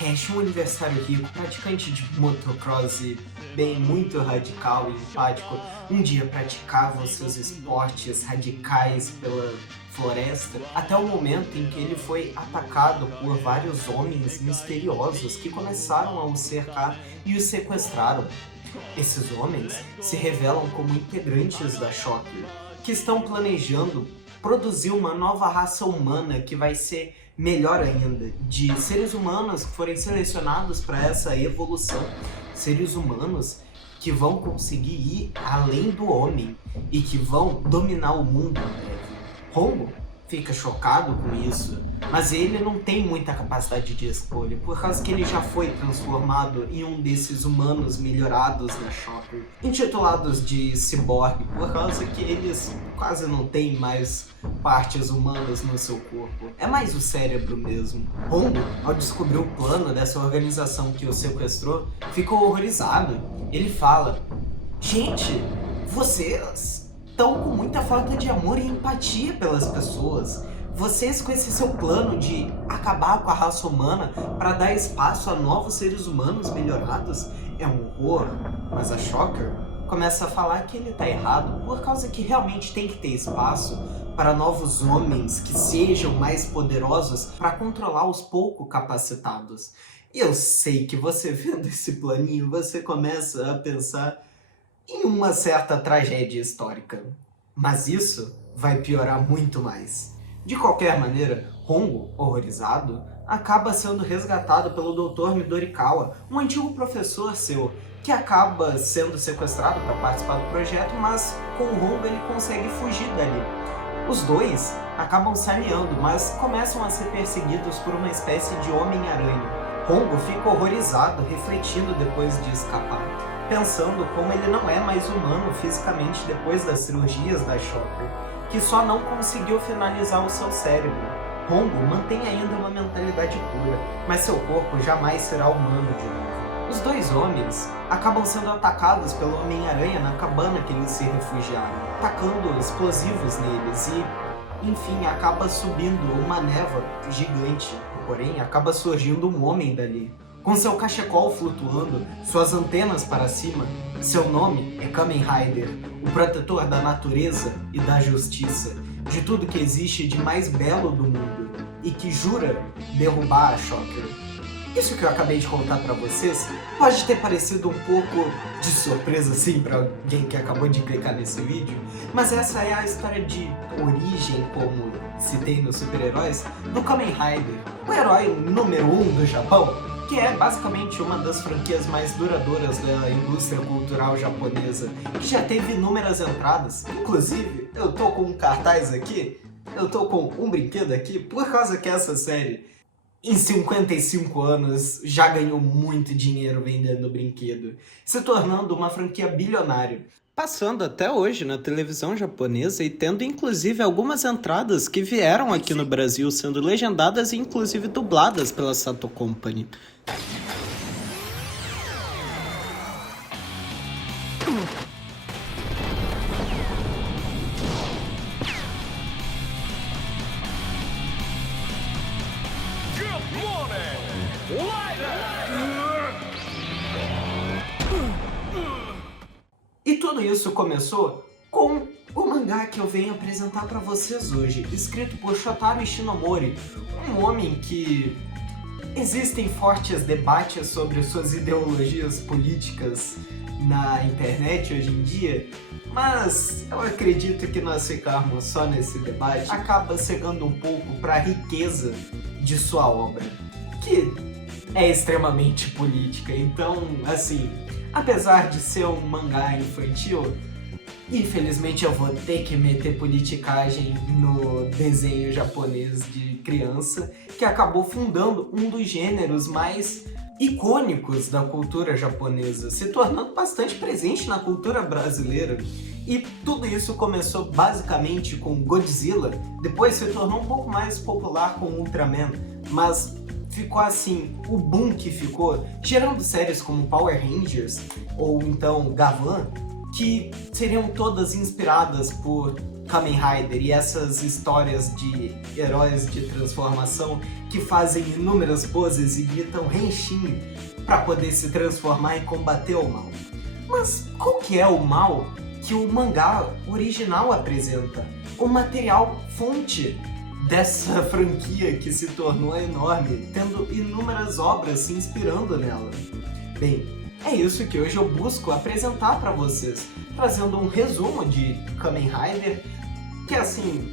Takeshi, um universitário rico, praticante de motocross e bem muito radical e empático, um dia praticava os seus esportes radicais pela floresta, até o momento em que ele foi atacado por vários homens misteriosos que começaram a o cercar e o sequestraram. Esses homens se revelam como integrantes da Shocker, que estão planejando produzir uma nova raça humana que vai ser melhor ainda, de seres humanos que forem selecionados para essa evolução, seres humanos que vão conseguir ir além do homem e que vão dominar o mundo em breve. Hongo fica chocado com isso, mas ele não tem muita capacidade de escolha, por causa que ele já foi transformado em um desses humanos melhorados da Shocker, intitulados de ciborgue, por causa que eles quase não têm mais partes humanas no seu corpo. É mais o cérebro mesmo. Hongo, ao descobrir o plano dessa organização que o sequestrou, ficou horrorizado. Ele fala: gente, vocês estão com muita falta de amor e empatia pelas pessoas. Vocês, com esse seu plano de acabar com a raça humana para dar espaço a novos seres humanos melhorados, é um horror. Mas a Shocker começa a falar que ele tá errado, por causa que realmente tem que ter espaço para novos homens que sejam mais poderosos para controlar os pouco capacitados. E eu sei que você vendo esse planinho, você começa a pensar em uma certa tragédia histórica. Mas isso vai piorar muito mais. De qualquer maneira, Hongo, horrorizado, acaba sendo resgatado pelo Dr. Midorikawa, um antigo professor seu, que acaba sendo sequestrado para participar do projeto, mas com o Hongo ele consegue fugir dali. Os dois acabam se aliando, mas começam a ser perseguidos por uma espécie de Homem-Aranha. Hongo fica horrorizado, refletindo depois de escapar, pensando como ele não é mais humano fisicamente depois das cirurgias da Shocker, que só não conseguiu finalizar o seu cérebro. Hongo mantém ainda uma mentalidade pura, mas seu corpo jamais será humano de novo. Os dois homens acabam sendo atacados pelo Homem-Aranha na cabana que eles se refugiaram, tacando explosivos neles e, enfim, acaba subindo uma névoa gigante, porém acaba surgindo um homem dali. Com seu cachecol flutuando, suas antenas para cima, seu nome é Kamen Rider, o protetor da natureza e da justiça, de tudo que existe de mais belo do mundo, e que jura derrubar a Shocker. Isso que eu acabei de contar para vocês pode ter parecido um pouco de surpresa assim para alguém que acabou de clicar nesse vídeo, mas essa é a história de origem, como citei nos super-heróis, do Kamen Rider, o herói número 1 do Japão, que é basicamente uma das franquias mais duradouras da indústria cultural japonesa, que já teve inúmeras entradas. Inclusive, eu tô com um cartaz aqui, eu tô com um brinquedo aqui, por causa que essa série, em 55 anos, já ganhou muito dinheiro vendendo brinquedo, se tornando uma franquia bilionária. Passando até hoje na televisão japonesa e tendo inclusive algumas entradas que vieram aqui no Brasil sendo legendadas e inclusive dubladas pela Sato Company. E tudo isso começou com o mangá que eu venho apresentar para vocês hoje, escrito por Shotaro Ishinomori, um homem que existem fortes debates sobre suas ideologias políticas na internet hoje em dia, mas eu acredito que nós ficarmos só nesse debate acaba cegando um pouco para a riqueza de sua obra, que é extremamente política. Então, assim, apesar de ser um mangá infantil, infelizmente eu vou ter que meter politicagem no desenho japonês de criança, que acabou fundando um dos gêneros mais icônicos da cultura japonesa, se tornando bastante presente na cultura brasileira. E tudo isso começou basicamente com Godzilla, depois se tornou um pouco mais popular com Ultraman, mas ficou assim, o boom que ficou, gerando séries como Power Rangers ou então Gavan, que seriam todas inspiradas por Kamen Rider e essas histórias de heróis de transformação que fazem inúmeras poses e gritam Henshin para poder se transformar e combater o mal. Mas qual que é o mal que o mangá original apresenta? O material fonte dessa franquia que se tornou enorme, tendo inúmeras obras se inspirando nela. Bem, é isso que hoje eu busco apresentar para vocês, trazendo um resumo de Kamen Rider, que assim,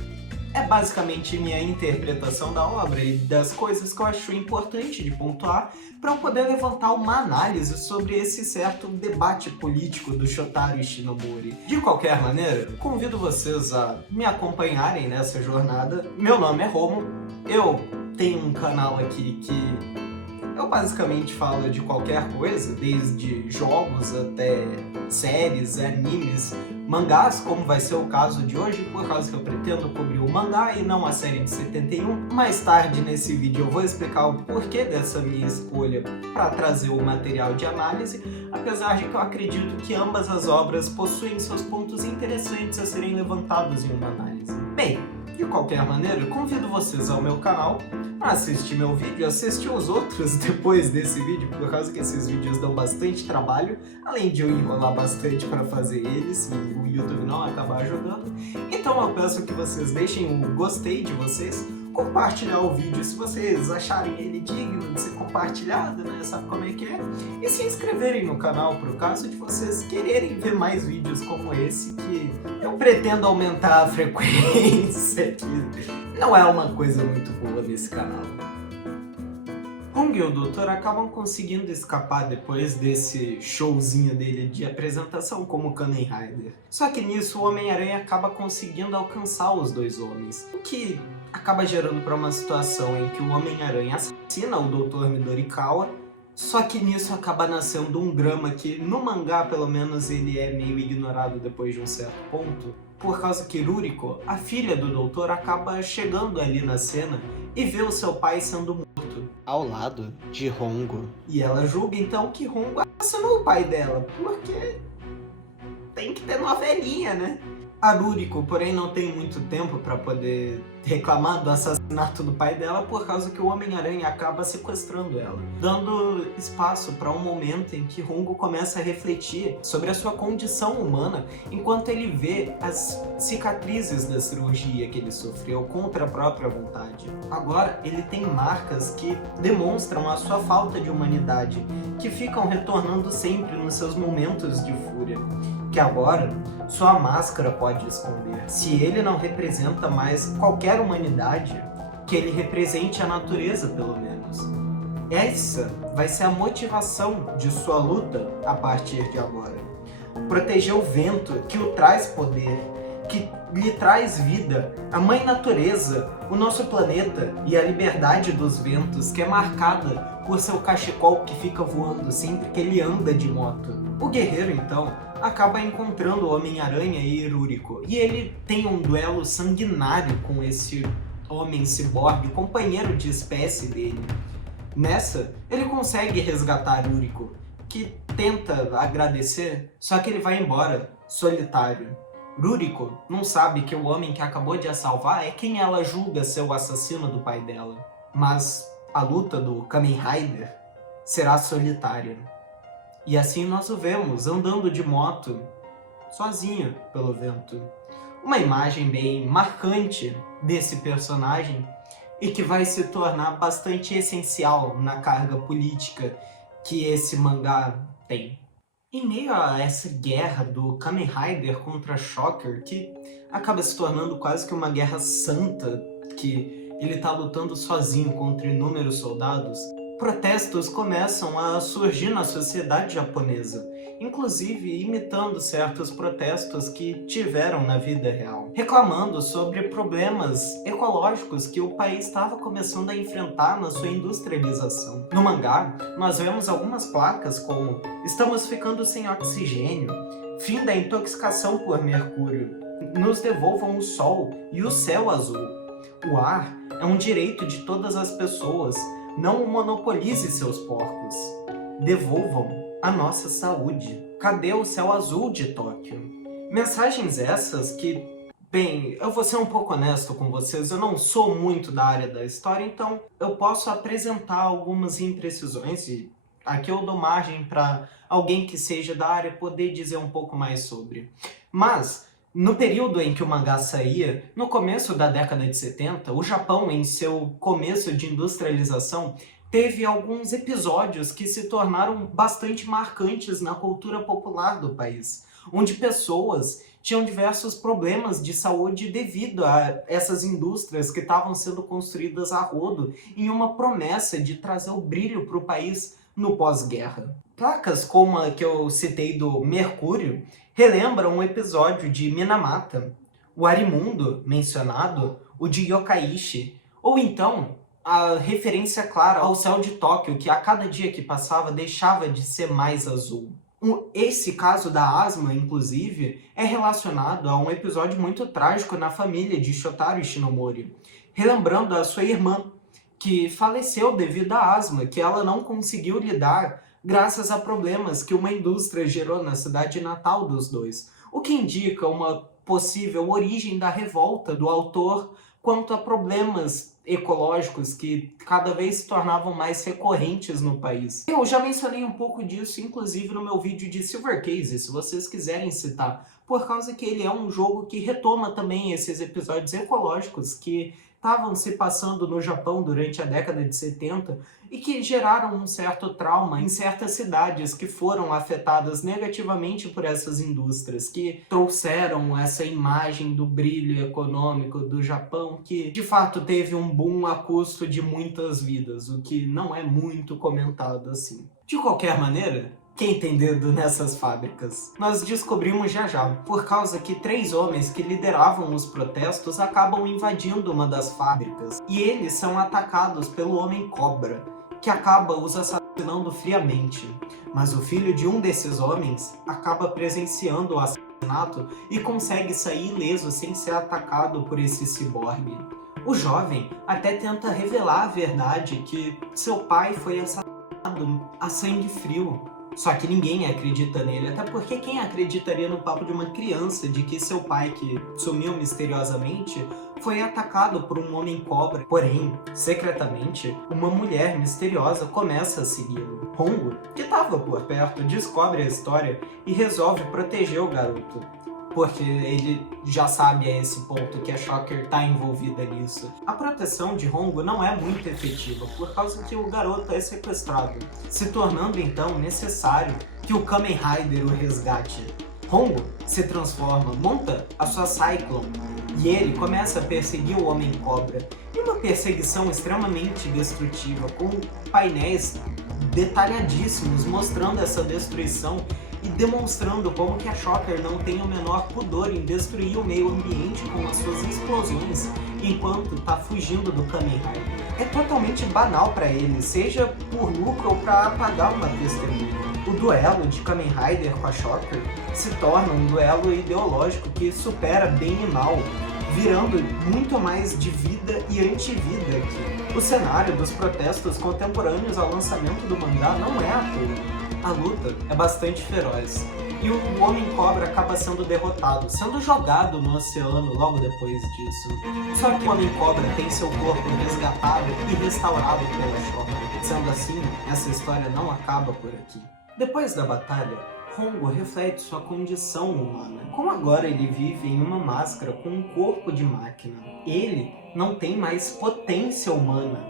é basicamente minha interpretação da obra e das coisas que eu acho importante de pontuar para eu poder levantar uma análise sobre esse certo debate político do Shotaro Ishinomori. De qualquer maneira, convido vocês a me acompanharem nessa jornada. Meu nome é Romo, eu tenho um canal aqui que eu basicamente falo de qualquer coisa, desde jogos até séries, animes, mangás, como vai ser o caso de hoje, por causa que eu pretendo cobrir o mangá e não a série de 71. Mais tarde nesse vídeo eu vou explicar o porquê dessa minha escolha para trazer o material de análise, apesar de que eu acredito que ambas as obras possuem seus pontos interessantes a serem levantados em uma análise. Bem, de qualquer maneira, eu convido vocês ao meu canal a assistir meu vídeo, assistir os outros depois desse vídeo, por causa que esses vídeos dão bastante trabalho, além de eu enrolar bastante para fazer eles e o YouTube não acabar ajudando. Então eu peço que vocês deixem o gostei de vocês, compartilhar o vídeo se vocês acharem ele digno de ser compartilhado, né? Sabe como é que é? E se inscreverem no canal por caso de vocês quererem ver mais vídeos como esse, que eu pretendo aumentar a frequência, que não é uma coisa muito boa nesse canal. Hong e o Doutor acabam conseguindo escapar depois desse showzinho dele de apresentação como Kamen Rider. Só que nisso o Homem-Aranha acaba conseguindo alcançar os dois homens, o que acaba gerando para uma situação em que o Homem-Aranha assassina o Dr. Midorikawa, só que nisso acaba nascendo um drama que no mangá pelo menos ele é meio ignorado depois de um certo ponto, por causa que Ruriko, a filha do doutor, acaba chegando ali na cena e vê o seu pai sendo morto ao lado de Hongo. E ela julga então que Hongo assassinou o pai dela, porque tem que ter novelinha, né? A Ruriko, porém, não tem muito tempo para poder reclamar do assassinato do pai dela, por causa que o Homem-Aranha acaba sequestrando ela, dando espaço para um momento em que Hongo começa a refletir sobre a sua condição humana, enquanto ele vê as cicatrizes da cirurgia que ele sofreu contra a própria vontade. Agora, ele tem marcas que demonstram a sua falta de humanidade, que ficam retornando sempre nos seus momentos de fúria, que agora sua máscara pode esconder. Se ele não representa mais qualquer humanidade, que ele represente a natureza, pelo menos. Essa vai ser a motivação de sua luta a partir de agora. Proteger o vento que o traz poder, que lhe traz vida, a mãe natureza, o nosso planeta e a liberdade dos ventos, que é marcada por seu cachecol que fica voando sempre que ele anda de moto. O guerreiro, então, acaba encontrando o Homem-Aranha e Ruriko, e ele tem um duelo sanguinário com esse homem ciborgue, companheiro de espécie dele. Nessa, ele consegue resgatar Ruriko, que tenta agradecer, só que ele vai embora, solitário. Ruriko não sabe que o homem que acabou de a salvar é quem ela julga ser o assassino do pai dela. Mas a luta do Kamen Rider será solitária. E assim nós o vemos andando de moto, sozinho pelo vento. Uma imagem bem marcante desse personagem e que vai se tornar bastante essencial na carga política que esse mangá tem. Em meio a essa guerra do Kamen Rider contra Shocker, que acaba se tornando quase que uma guerra santa, que ele tá lutando sozinho contra inúmeros soldados, protestos começam a surgir na sociedade japonesa, inclusive imitando certos protestos que tiveram na vida real, reclamando sobre problemas ecológicos que o país estava começando a enfrentar na sua industrialização. No mangá, nós vemos algumas placas como "Estamos ficando sem oxigênio", "Fim da intoxicação por mercúrio", "Nos devolvam o sol e o céu azul", "O ar é um direito de todas as pessoas, não monopolize seus porcos", "Devolvam a nossa saúde", "Cadê o céu azul de Tóquio?". Mensagens essas que Bem, eu vou ser um pouco honesto com vocês, eu não sou muito da área da história, então eu posso apresentar algumas imprecisões e aqui eu dou margem para alguém que seja da área poder dizer um pouco mais sobre. Mas, no período em que o mangá saía, no começo da década de 70, o Japão, em seu começo de industrialização, teve alguns episódios que se tornaram bastante marcantes na cultura popular do país, onde pessoas tinham diversos problemas de saúde devido a essas indústrias que estavam sendo construídas a rodo em uma promessa de trazer o brilho para o país no pós-guerra. Placas como a que eu citei do Mercúrio relembram um episódio de Minamata, o Arimundo mencionado, o de Yokaishi, ou então a referência clara ao céu de Tóquio, que a cada dia que passava deixava de ser mais azul. Esse caso da asma, inclusive, é relacionado a um episódio muito trágico na família de Shotaro Ishinomori, relembrando a sua irmã, que faleceu devido à asma, que ela não conseguiu lidar graças a problemas que uma indústria gerou na cidade natal dos dois, o que indica uma possível origem da revolta do autor quanto a problemas ecológicos que cada vez se tornavam mais recorrentes no país. Eu já mencionei um pouco disso, inclusive, no meu vídeo de Silver Case, se vocês quiserem citar, por causa que ele é um jogo que retoma também esses episódios ecológicos que estavam se passando no Japão durante a década de 70 e que geraram um certo trauma em certas cidades que foram afetadas negativamente por essas indústrias, que trouxeram essa imagem do brilho econômico do Japão, que de fato teve um boom a custo de muitas vidas, o que não é muito comentado assim. De qualquer maneira, quem tem dedo nessas fábricas? Nós descobrimos já, por causa que 3 homens que lideravam os protestos acabam invadindo uma das fábricas, e eles são atacados pelo Homem-Cobra, que acaba os assassinando friamente. Mas o filho de um desses homens acaba presenciando o assassinato e consegue sair ileso sem ser atacado por esse ciborgue. O jovem até tenta revelar a verdade que seu pai foi assassinado a sangue frio. Só que ninguém acredita nele, até porque quem acreditaria no papo de uma criança de que seu pai, que sumiu misteriosamente, foi atacado por um homem-cobra. Porém, secretamente, uma mulher misteriosa começa a segui-lo. Hongo, que estava por perto, descobre a história e resolve proteger o garoto, porque ele já sabe a esse ponto que a Shocker está envolvida nisso. A proteção de Hongo não é muito efetiva, por causa que o garoto é sequestrado, se tornando então necessário que o Kamen Rider o resgate. Hongo se transforma, monta a sua Cyclone, e ele começa a perseguir o Homem-Cobra, em uma perseguição extremamente destrutiva, com painéis detalhadíssimos mostrando essa destruição e demonstrando como que a Shocker não tem o menor pudor em destruir o meio ambiente com as suas explosões enquanto está fugindo do Kamen Rider. É totalmente banal para ele, seja por lucro ou para apagar uma testemunha. O duelo de Kamen Rider com a Shocker se torna um duelo ideológico que supera bem e mal, virando muito mais de vida e antivida aqui. O cenário dos protestos contemporâneos ao lançamento do mangá não é à toa. A luta é bastante feroz, e o Homem-Cobra acaba sendo derrotado, sendo jogado no oceano logo depois disso. Só que o Homem-Cobra tem seu corpo resgatado e restaurado pela Shocker. Sendo assim, essa história não acaba por aqui. Depois da batalha, Hongo reflete sua condição humana. Como agora ele vive em uma máscara com um corpo de máquina, ele não tem mais potência humana,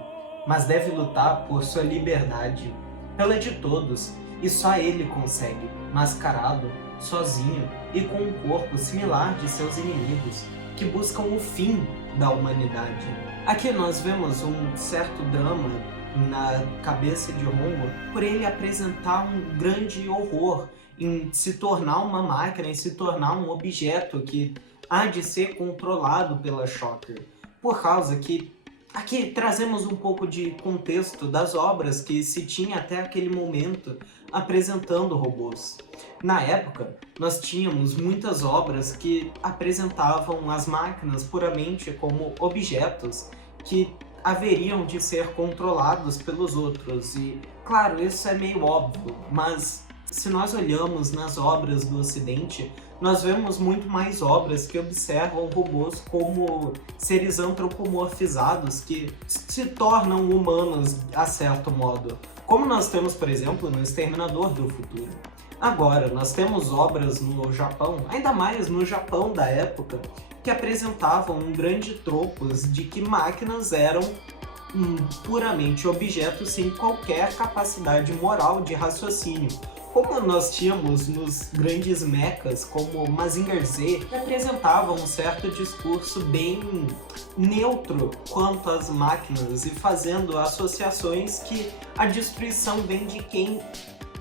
mas deve lutar por sua liberdade, pela de todos, e só ele consegue, mascarado, sozinho e com um corpo similar de seus inimigos, que buscam o fim da humanidade. Aqui nós vemos um certo drama na cabeça de Hongo por ele apresentar um grande horror em se tornar uma máquina, em se tornar um objeto que há de ser controlado pela Shocker. Por causa que aqui trazemos um pouco de contexto das obras que se tinha até aquele momento apresentando robôs. Na época, nós tínhamos muitas obras que apresentavam as máquinas puramente como objetos que haveriam de ser controlados pelos outros. E, claro, isso é meio óbvio, mas Se nós olhamos nas obras do Ocidente, nós vemos muito mais obras que observam robôs como seres antropomorfizados que se tornam humanos a certo modo. Como nós temos, por exemplo, no Exterminador do Futuro. Agora, nós temos obras no Japão, ainda mais no Japão da época, que apresentavam um grande tropos de que máquinas eram puramente objetos sem qualquer capacidade moral de raciocínio. Como nós tínhamos nos grandes mechas, como Mazinger Z, que apresentavam um certo discurso bem neutro quanto às máquinas e fazendo associações que a destruição vem de quem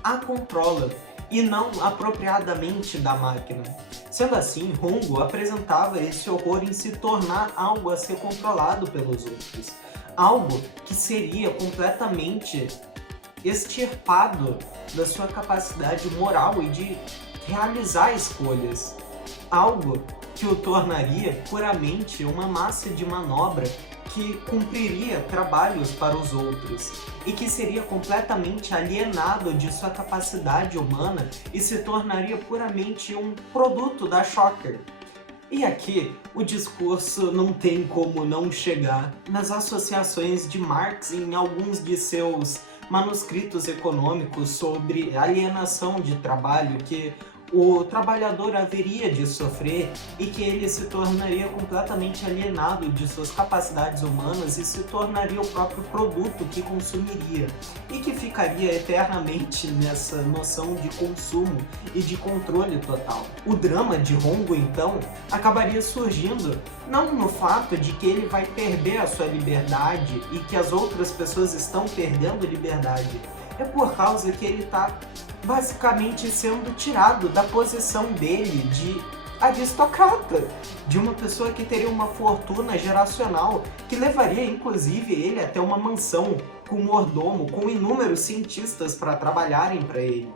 a controla e não apropriadamente da máquina. Sendo assim, Hongo apresentava esse horror em se tornar algo a ser controlado pelos outros. Algo que seria completamente extirpado da sua capacidade moral e de realizar escolhas. Algo que o tornaria puramente uma massa de manobra que cumpriria trabalhos para os outros e que seria completamente alienado de sua capacidade humana e se tornaria puramente um produto da Shocker. E aqui, o discurso não tem como não chegar nas associações de Marx em alguns de seus manuscritos econômicos sobre alienação de trabalho que o trabalhador haveria de sofrer e que ele se tornaria completamente alienado de suas capacidades humanas e se tornaria o próprio produto que consumiria e que ficaria eternamente nessa noção de consumo e de controle total. O drama de Hongo, então, acabaria surgindo não no fato de que ele vai perder a sua liberdade e que as outras pessoas estão perdendo liberdade, é por causa que ele está basicamente sendo tirado da posição dele de aristocrata, de uma pessoa que teria uma fortuna geracional que levaria inclusive ele até uma mansão com mordomo, com inúmeros cientistas para trabalharem para ele.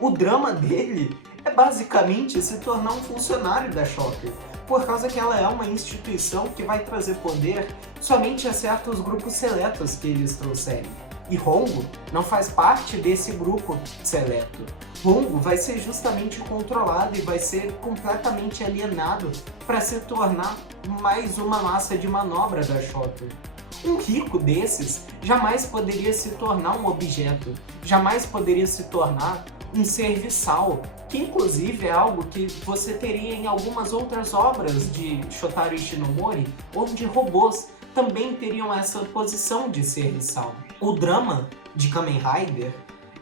O drama dele é basicamente se tornar um funcionário da Shocker, por causa que ela é uma instituição que vai trazer poder somente a certos grupos seletos que eles trouxerem. E Hongo não faz parte desse grupo seleto. Hongo vai ser justamente controlado e vai ser completamente alienado para se tornar mais uma massa de manobra da Shocker. Um rico desses jamais poderia se tornar um objeto, jamais poderia se tornar um serviçal, que inclusive é algo que você teria em algumas outras obras de Shotaro Ishinomori, onde robôs também teriam essa posição de serviçal. O drama de Kamen Rider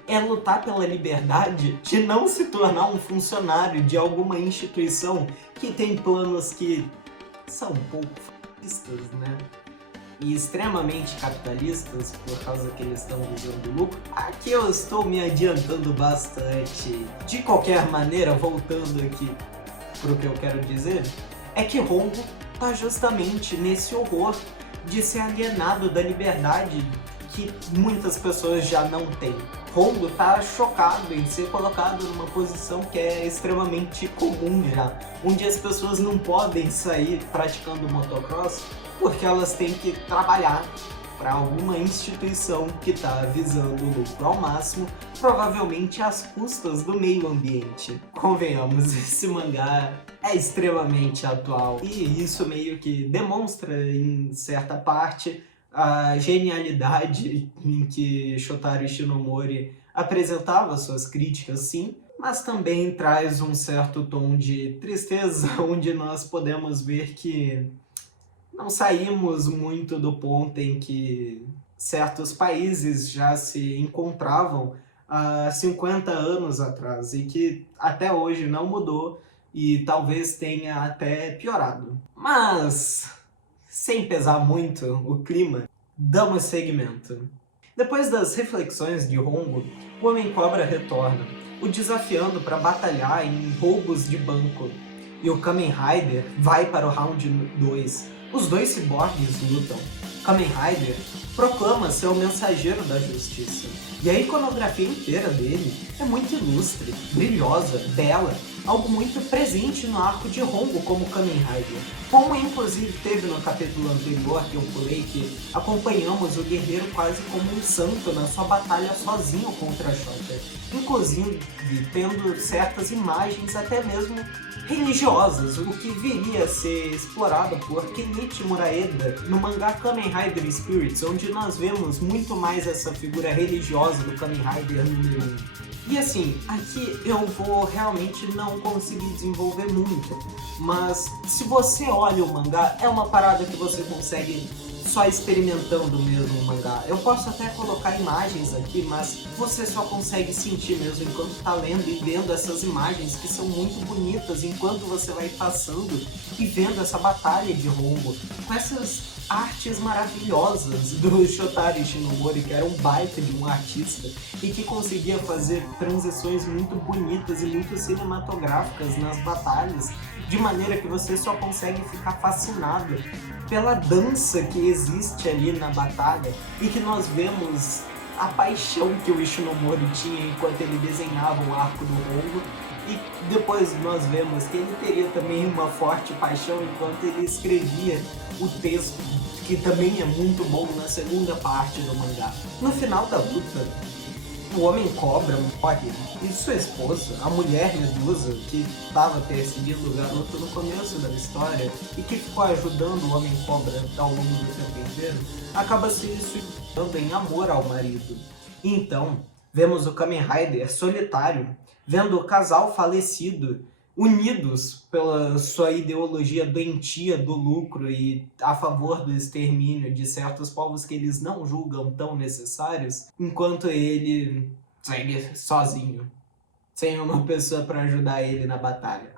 é lutar pela liberdade de não se tornar um funcionário de alguma instituição que tem planos que são um pouco fascistas, né? E extremamente capitalistas, por causa que eles estão visando lucro. Aqui eu estou me adiantando bastante. De qualquer maneira, voltando aqui para o que eu quero dizer, é que Hongo está justamente nesse horror de ser alienado da liberdade que muitas pessoas já não têm. Hongo tá chocado em ser colocado numa posição que é extremamente comum já, onde as pessoas não podem sair praticando motocross porque elas têm que trabalhar para alguma instituição que está visando o lucro ao máximo, provavelmente às custas do meio ambiente. Convenhamos, esse mangá é extremamente atual e isso meio que demonstra em certa parte a genialidade em que Shotaro Ishinomori apresentava suas críticas, sim, mas também traz um certo tom de tristeza, onde nós podemos ver que não saímos muito do ponto em que certos países já se encontravam há 50 anos atrás e que até hoje não mudou e talvez tenha até piorado. Mas, sem pesar muito o clima, damos seguimento. Depois das reflexões de Hongo, o Homem-Cobra retorna, o desafiando para batalhar em roubos de banco. E o Kamen Rider vai para o round 2. Os dois ciborgues lutam. Kamen Rider proclama ser o mensageiro da justiça. E a iconografia inteira dele é muito ilustre, brilhosa, bela, algo muito presente no arco de Hongo como Kamen Rider. Como inclusive teve no capítulo anterior que eu pulei, que acompanhamos o guerreiro quase como um santo na sua batalha sozinho contra a Shocker. Inclusive tendo certas imagens até mesmo religiosas, o que viria a ser explorado por Kenichi Muraeda no mangá Kamen Rider Spirits, onde nós vemos muito mais essa figura religiosa do Kamen Rider número 1. E assim, aqui eu vou realmente não conseguir desenvolver muito, mas se você olha o mangá, é uma parada que você consegue só experimentando mesmo o mangá. Eu posso até colocar imagens aqui, mas você só consegue sentir mesmo enquanto tá lendo e vendo essas imagens que são muito bonitas enquanto você vai passando e vendo essa batalha de Hongo, com essas artes maravilhosas do Shotaro Ishinomori, que era um baita de um artista e que conseguia fazer transições muito bonitas e muito cinematográficas nas batalhas, de maneira que você só consegue ficar fascinado pela dança que existe ali na batalha e que nós vemos a paixão que o Ishinomori tinha enquanto ele desenhava o arco do Hongo, e depois nós vemos que ele teria também uma forte paixão enquanto ele escrevia o texto, que também é muito bom na segunda parte do mangá. No final da luta, o Homem-Cobra morre e sua esposa, a mulher Medusa, que estava perseguindo o garoto no começo da história e que ficou ajudando o Homem-Cobra ao longo do tempo inteiro, acaba se suicidando em amor ao marido. E então, vemos o Kamen Rider solitário, vendo o casal falecido, unidos pela sua ideologia doentia do lucro e a favor do extermínio de certos povos que eles não julgam tão necessários, enquanto ele segue sozinho, sem uma pessoa para ajudar ele na batalha.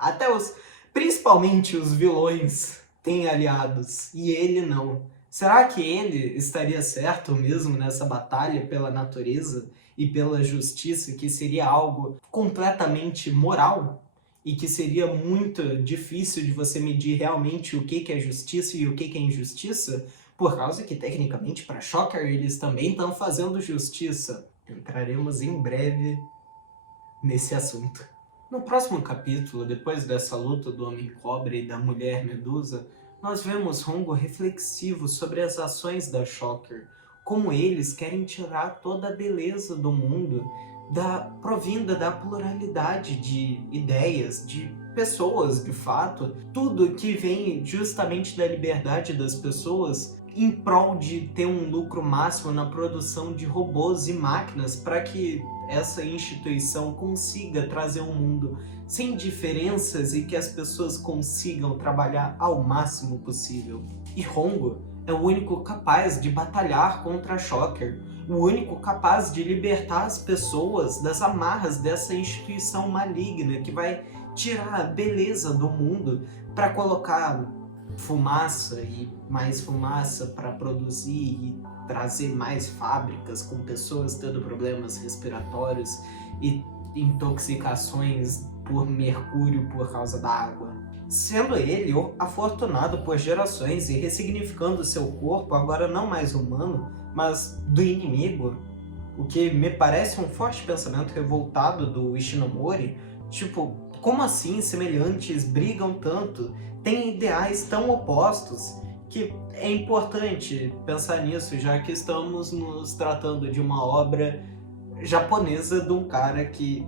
Principalmente os vilões têm aliados, e ele não. Será que ele estaria certo mesmo nessa batalha pela natureza e pela justiça, que seria algo completamente moral? E que seria muito difícil de você medir realmente o que é justiça e o que é injustiça, por causa que, tecnicamente, para Shocker, eles também estão fazendo justiça. Entraremos em breve nesse assunto. No próximo capítulo, depois dessa luta do Homem-Cobra e da Mulher Medusa, nós vemos Hongo reflexivo sobre as ações da Shocker, como eles querem tirar toda a beleza do mundo provinda da pluralidade de ideias, de pessoas, de fato, tudo que vem justamente da liberdade das pessoas em prol de ter um lucro máximo na produção de robôs e máquinas para que essa instituição consiga trazer um mundo sem diferenças e que as pessoas consigam trabalhar ao máximo possível. E Hongo é o único capaz de batalhar contra a Shocker, o único capaz de libertar as pessoas das amarras dessa instituição maligna que vai tirar a beleza do mundo para colocar fumaça e mais fumaça para produzir e trazer mais fábricas com pessoas tendo problemas respiratórios e intoxicações por mercúrio por causa da água. Sendo ele afortunado por gerações e ressignificando seu corpo, agora não mais humano, mas do inimigo, o que me parece um forte pensamento revoltado do Ishinomori. Tipo, como assim semelhantes brigam tanto, têm ideais tão opostos, que é importante pensar nisso, já que estamos nos tratando de uma obra japonesa de um cara que,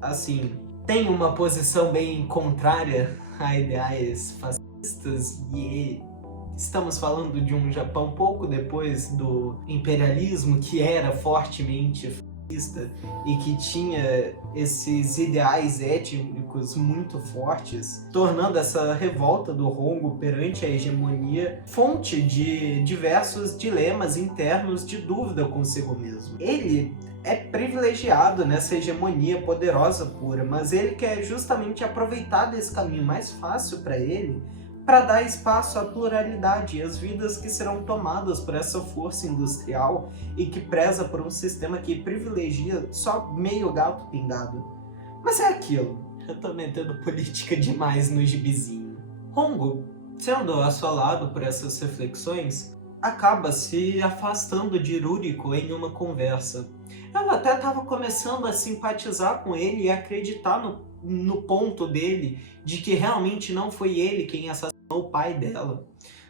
assim, tem uma posição bem contrária a ideais fascistas, e estamos falando de um Japão pouco depois do imperialismo, que era fortemente fascista e que tinha esses ideais étnicos muito fortes, tornando essa revolta do Hongo perante a hegemonia fonte de diversos dilemas internos de dúvida consigo mesmo. Ele é privilegiado nessa hegemonia poderosa pura, mas ele quer justamente aproveitar desse caminho mais fácil para ele, para dar espaço à pluralidade e às vidas que serão tomadas por essa força industrial e que preza por um sistema que privilegia só meio gato pingado. Mas é aquilo, eu tô metendo política demais no gibizinho. Hongo, sendo assolado por essas reflexões, acaba se afastando de Ruriko em uma conversa. Ela até estava começando a simpatizar com ele e acreditar no no ponto dele de que realmente não foi ele quem assassinou o pai dela.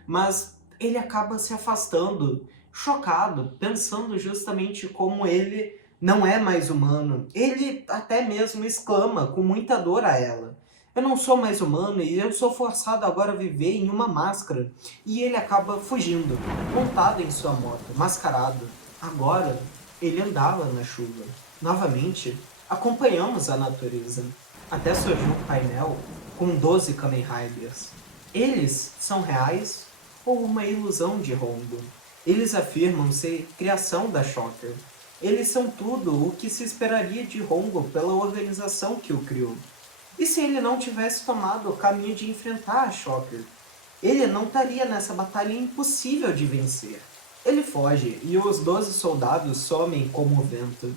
Mas ele acaba se afastando, chocado, pensando justamente como ele não é mais humano. Ele até mesmo exclama com muita dor a ela: eu não sou mais humano e eu sou forçado agora a viver em uma máscara. E ele acaba fugindo, montado em sua moto, mascarado. Agora, ele andava na chuva. Novamente, acompanhamos a natureza, até surgiu um painel com 12 Kamen Riders. Eles são reais ou uma ilusão de Hongo? Eles afirmam ser criação da Shocker. Eles são tudo o que se esperaria de Hongo pela organização que o criou. E se ele não tivesse tomado o caminho de enfrentar a Shocker? Ele não estaria nessa batalha impossível de vencer. Ele foge e os 12 soldados somem como o vento.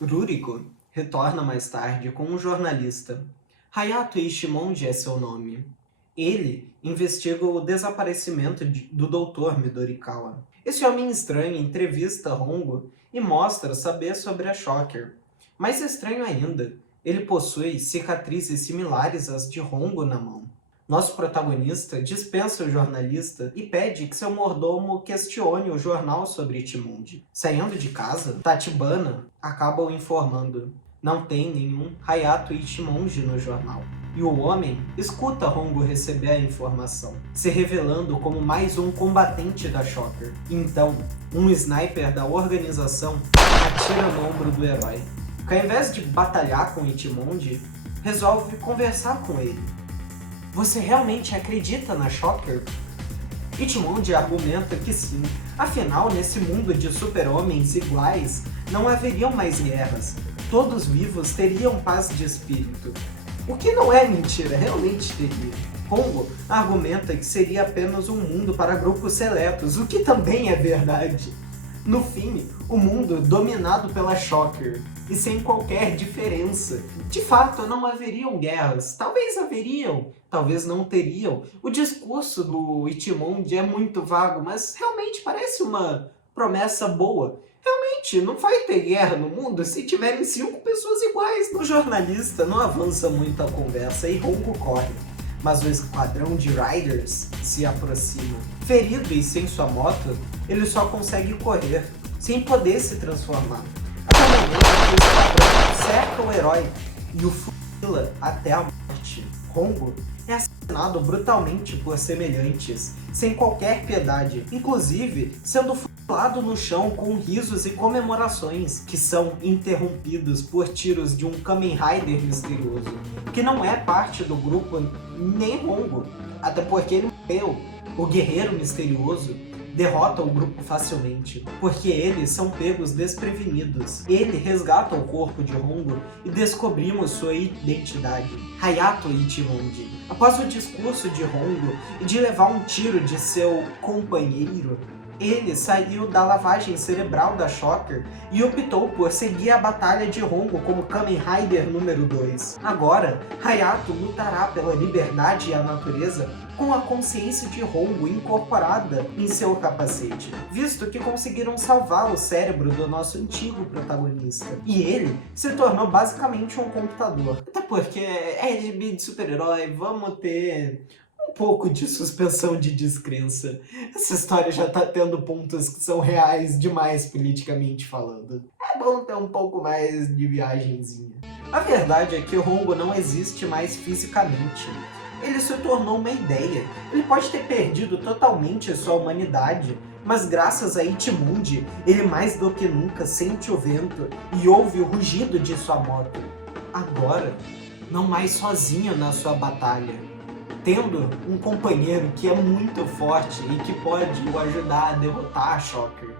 Ruriko retorna mais tarde com um jornalista. Hayato Ichimonji é seu nome. Ele investiga o desaparecimento do Dr. Midorikawa. Esse homem estranho entrevista Hongo e mostra saber sobre a Shocker. Mais estranho ainda, ele possui cicatrizes similares às de Hongo na mão. Nosso protagonista dispensa o jornalista e pede que seu mordomo questione o jornal sobre Ichimonji. Saindo de casa, Tachibana acaba o informando: não tem nenhum Hayato Ichimonji no jornal. E o homem escuta Hongo receber a informação, se revelando como mais um combatente da Shocker. Então, um sniper da organização atira no ombro do herói, que ao invés de batalhar com Ichimonji, resolve conversar com ele. Você realmente acredita na Shocker? Ichimonji argumenta que sim, afinal nesse mundo de super-homens iguais não haveriam mais guerras, todos vivos teriam paz de espírito. O que não é mentira, realmente teria. Hongo argumenta que seria apenas um mundo para grupos seletos, o que também é verdade. No fim, o mundo dominado pela Shocker, e sem qualquer diferença. De fato, não haveriam guerras. Talvez haveriam, talvez não teriam. O discurso do Ichimonji é muito vago, mas realmente parece uma promessa boa. Realmente, não vai ter guerra no mundo se tiverem 5 pessoas iguais. O jornalista não avança muito a conversa e Hongo corre. Mas o esquadrão de Riders se aproxima. Ferido e sem sua moto, ele só consegue correr, sem poder se transformar. Até o momento que o esquadrão cerca o herói e o fuzila até a morte. Hongo é assassinado brutalmente por semelhantes, sem qualquer piedade, inclusive sendo fuzilado no chão com risos e comemorações, que são interrompidos por tiros de um Kamen Rider misterioso, que não é parte do grupo nem Hongo, até porque ele morreu. O guerreiro misterioso derrota o grupo facilmente, porque eles são pegos desprevenidos. Ele resgata o corpo de Hongo e descobrimos sua identidade, Hayato Ichimonji. Após o discurso de Hongo e de levar um tiro de seu companheiro, ele saiu da lavagem cerebral da Shocker e optou por seguir a batalha de Hongo como Kamen Rider número 2. Agora, Hayato lutará pela liberdade e a natureza com a consciência de Hongo incorporada em seu capacete, visto que conseguiram salvar o cérebro do nosso antigo protagonista. E ele se tornou basicamente um computador. Até porque é gibi de super-herói, vamos ter um pouco de suspensão de descrença. Essa história já tá tendo pontos que são reais demais politicamente falando. É bom ter um pouco mais de viagenzinha. A verdade é que o Hongo não existe mais fisicamente. Ele se tornou uma ideia. Ele pode ter perdido totalmente a sua humanidade, mas graças a Ichimonji, ele mais do que nunca sente o vento e ouve o rugido de sua moto. Agora, não mais sozinho na sua batalha, tendo um companheiro que é muito forte e que pode o ajudar a derrotar a Shocker.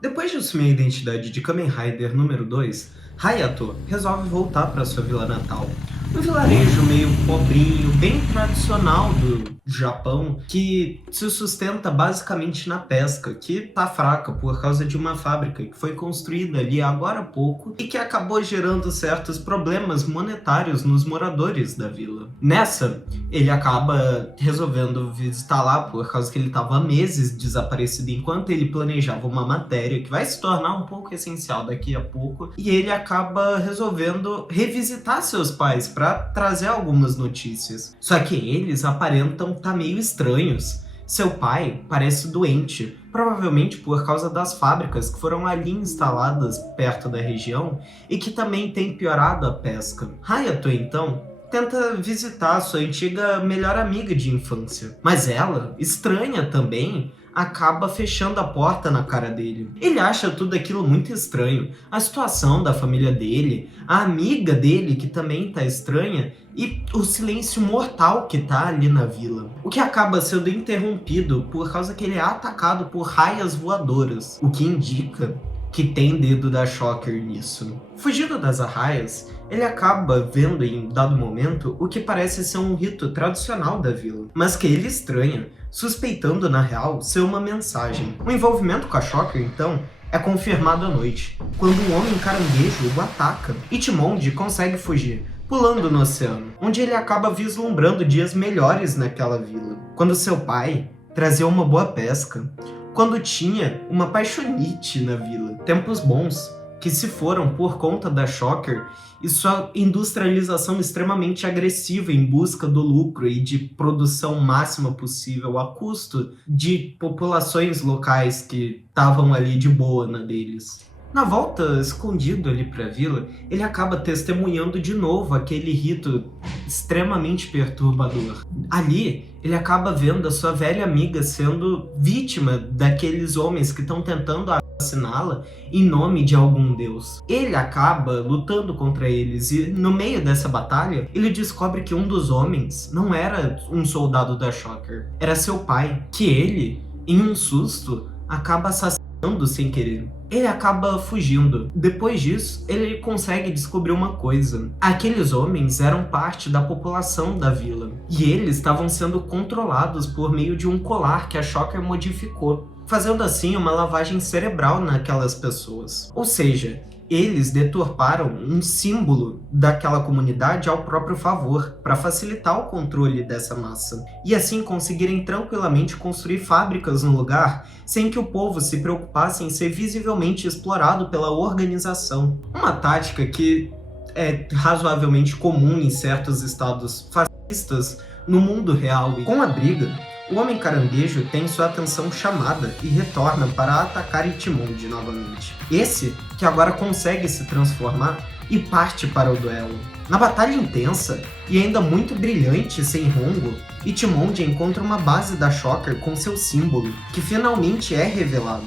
Depois de assumir a identidade de Kamen Rider número 2, Hayato resolve voltar para sua vila natal, Um vilarejo meio pobrinho, bem tradicional do Japão, que se sustenta basicamente na pesca, que tá fraca por causa de uma fábrica que foi construída ali agora há pouco e que acabou gerando certos problemas monetários nos moradores da vila. Nessa, ele acaba resolvendo visitar lá por causa que ele estava há meses desaparecido enquanto ele planejava uma matéria que vai se tornar um pouco essencial daqui a pouco, e ele acaba resolvendo revisitar seus pais para trazer algumas notícias. Só que eles aparentam estar meio estranhos. Seu pai parece doente, provavelmente por causa das fábricas que foram ali instaladas perto da região e que também tem piorado a pesca. Hayato, então, tenta visitar sua antiga melhor amiga de infância, mas ela, estranha também, acaba fechando a porta na cara dele. Ele acha tudo aquilo muito estranho, a situação da família dele, a amiga dele que também tá estranha e o silêncio mortal que tá ali na vila. O que acaba sendo interrompido por causa que ele é atacado por raias voadoras, o que indica que tem dedo da Shocker nisso. Fugindo das arraias, ele acaba vendo em dado momento o que parece ser um rito tradicional da vila, mas que ele estranha, suspeitando na real ser uma mensagem. O envolvimento com a Shocker, então, é confirmado à noite, quando um homem caranguejo o ataca e Timondi consegue fugir, pulando no oceano, onde ele acaba vislumbrando dias melhores naquela vila, quando seu pai trazia uma boa pesca, quando tinha uma paixonite na vila, tempos bons que se foram por conta da Shocker e sua industrialização extremamente agressiva em busca do lucro e de produção máxima possível a custo de populações locais que estavam ali de boa na deles. Na volta, escondido ali pra vila, ele acaba testemunhando de novo aquele rito extremamente perturbador. Ali, ele acaba vendo a sua velha amiga sendo vítima daqueles homens que estão tentando assassiná-la em nome de algum deus. Ele acaba lutando contra eles e, no meio dessa batalha, ele descobre que um dos homens não era um soldado da Shocker, era seu pai, que ele, em um susto, acaba assassinando sem querer. Ele acaba fugindo. Depois disso, ele consegue descobrir uma coisa. Aqueles homens eram parte da população da vila. E eles estavam sendo controlados por meio de um colar que a Shocker modificou, fazendo assim uma lavagem cerebral naquelas pessoas. Ou seja, eles deturparam um símbolo daquela comunidade ao próprio favor, para facilitar o controle dessa massa, e assim conseguirem tranquilamente construir fábricas no lugar, sem que o povo se preocupasse em ser visivelmente explorado pela organização. Uma tática que é razoavelmente comum em certos estados fascistas no mundo real. E com a briga, o Homem Caranguejo tem sua atenção chamada e retorna para atacar Ichimonji novamente. Esse, que agora consegue se transformar e parte para o duelo. Na batalha intensa e ainda muito brilhante sem Hongo, Ichimonji encontra uma base da Shocker com seu símbolo, que finalmente é revelado.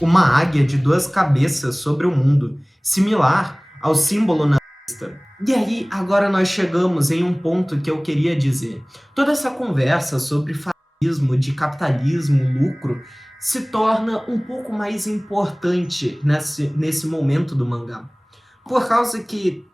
Uma águia de 2 cabeças sobre o mundo, similar ao símbolo nazista. E aí, agora nós chegamos em um ponto que eu queria dizer. Toda essa conversa sobre de capitalismo, lucro, se torna um pouco mais importante nesse momento do mangá. Por causa que,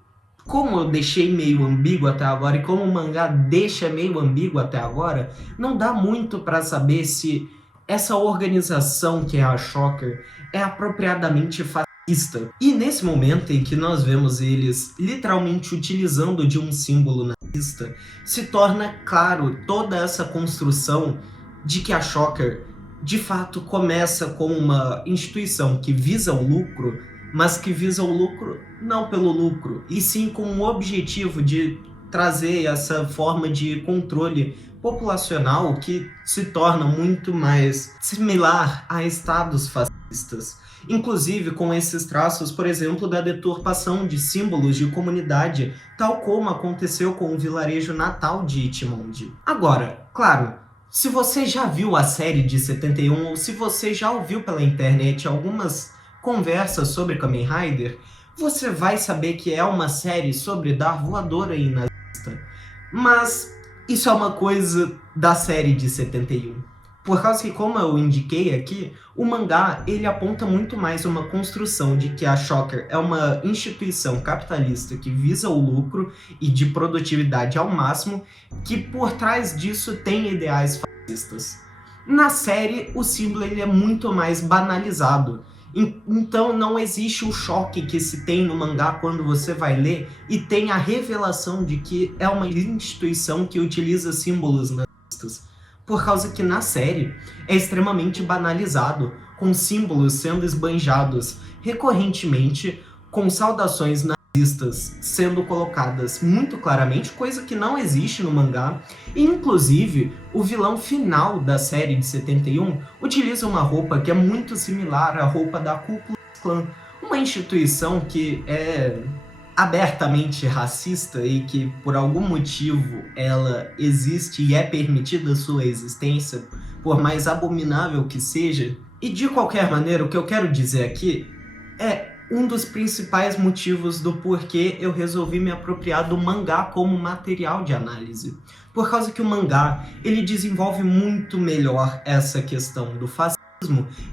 como eu deixei meio ambíguo até agora, e como o mangá deixa meio ambíguo até agora, não dá muito para saber se essa organização que é a Shocker é apropriadamente fascista. E nesse momento em que nós vemos eles literalmente utilizando de um símbolo nazista, se torna claro toda essa construção de que a Shocker de fato começa como uma instituição que visa o lucro, mas que visa o lucro não pelo lucro, e sim com o objetivo de trazer essa forma de controle populacional que se torna muito mais similar a estados fascistas. Inclusive com esses traços, por exemplo, da deturpação de símbolos de comunidade, tal como aconteceu com o vilarejo natal de Ichimonji. Agora, claro, se você já viu a série de 71, ou se você já ouviu pela internet algumas conversas sobre Kamen Rider, você vai saber que é uma série sobre dar voadora em nazista. Mas isso é uma coisa da série de 71. Por causa que, como eu indiquei aqui, o mangá ele aponta muito mais uma construção de que a Shocker é uma instituição capitalista que visa o lucro e de produtividade ao máximo, que por trás disso tem ideais fascistas. Na série, o símbolo ele é muito mais banalizado. Então não existe o choque que se tem no mangá quando você vai ler e tem a revelação de que é uma instituição que utiliza símbolos nazistas. Por causa que na série é extremamente banalizado, com símbolos sendo esbanjados recorrentemente, com saudações nazistas sendo colocadas muito claramente, coisa que não existe no mangá. E, inclusive, o vilão final da série de 71 utiliza uma roupa que é muito similar à roupa da Ku Klux Klan, uma instituição que é abertamente racista e que, por algum motivo, ela existe e é permitida sua existência, por mais abominável que seja. E, de qualquer maneira, o que eu quero dizer aqui é um dos principais motivos do porquê eu resolvi me apropriar do mangá como material de análise. Por causa que o mangá, ele desenvolve muito melhor essa questão do fascismo